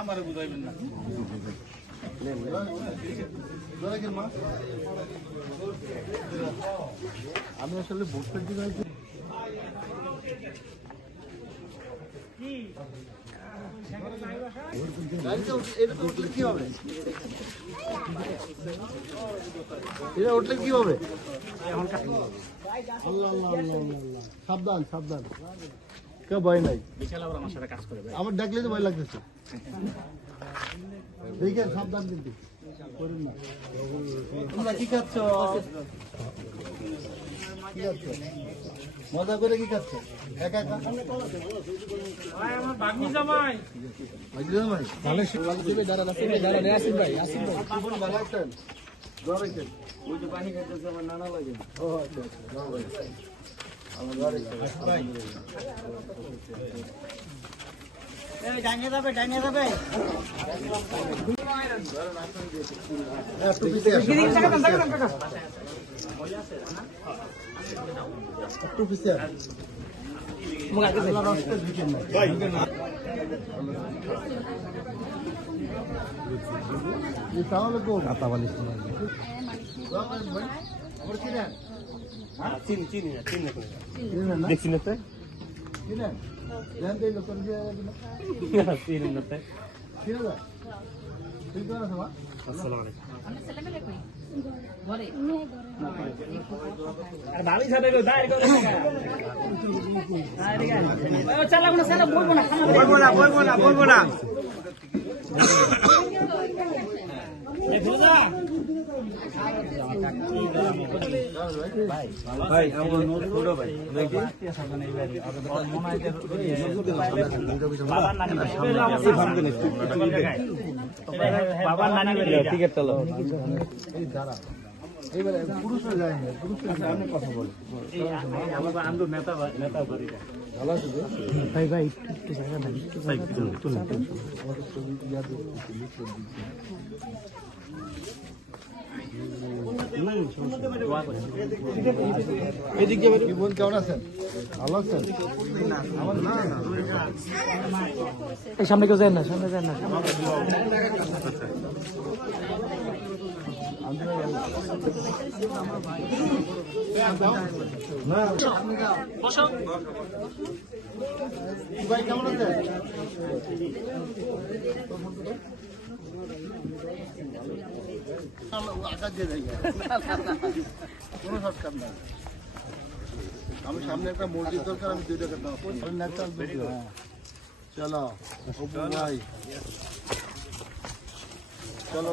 আমার বুঝাইবেন না আমি আসলে ভোটটা দিতে কি হবে এটা উঠলে কি হবে সাবধান সাবধান কেউ ভয় নাই আমার সাথে কাজ করে আমার ডাকলে তো ভয় লাগতেছে দেখেন সাবধান কিন্তু করেন না তোমরা কি খাচ্ছ মজা করে কি খাচ্ছ একা একা আমার বাগনি জামাই বাগনি জামাই তাহলে দিবে দাঁড়া দাঁড়া আসিফ ভাই ভালো আছেন ঘরে আছেন ওই যে পানি খাইতেছে আমার নানা লাগে ও আচ্ছা আমার ঘরে ভাই এই ডাইনে যাবে একটু পিছিয়ে তাহলে বলবো না ভাই আমার ছোট ভাই বাবার নানি টিকিট চলো এইবারে পুরুষরা যায় না পুরুষরা অনেক কথা বলে আমরা নেতা করি ভালো আছে ভাই ভাই একটু জায়গা নাই এদিকে বোন কেমন আছেন ভালো আছেন সামনে কেউ যায় না ভাই কেমন আছে আমি সামনে একটা মসজিদ দরকার আমি 2 টাকা দাও চলো ভাই চলো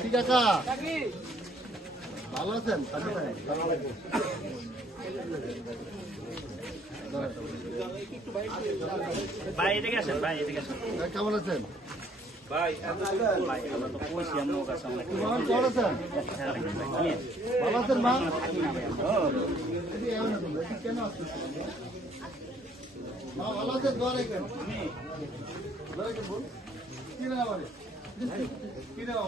ঠিক আছে ভালো আছেন কেমন আছেন ভাই ভালো আছেন মা কেন ভালো আছেন ঘরে কেন কি না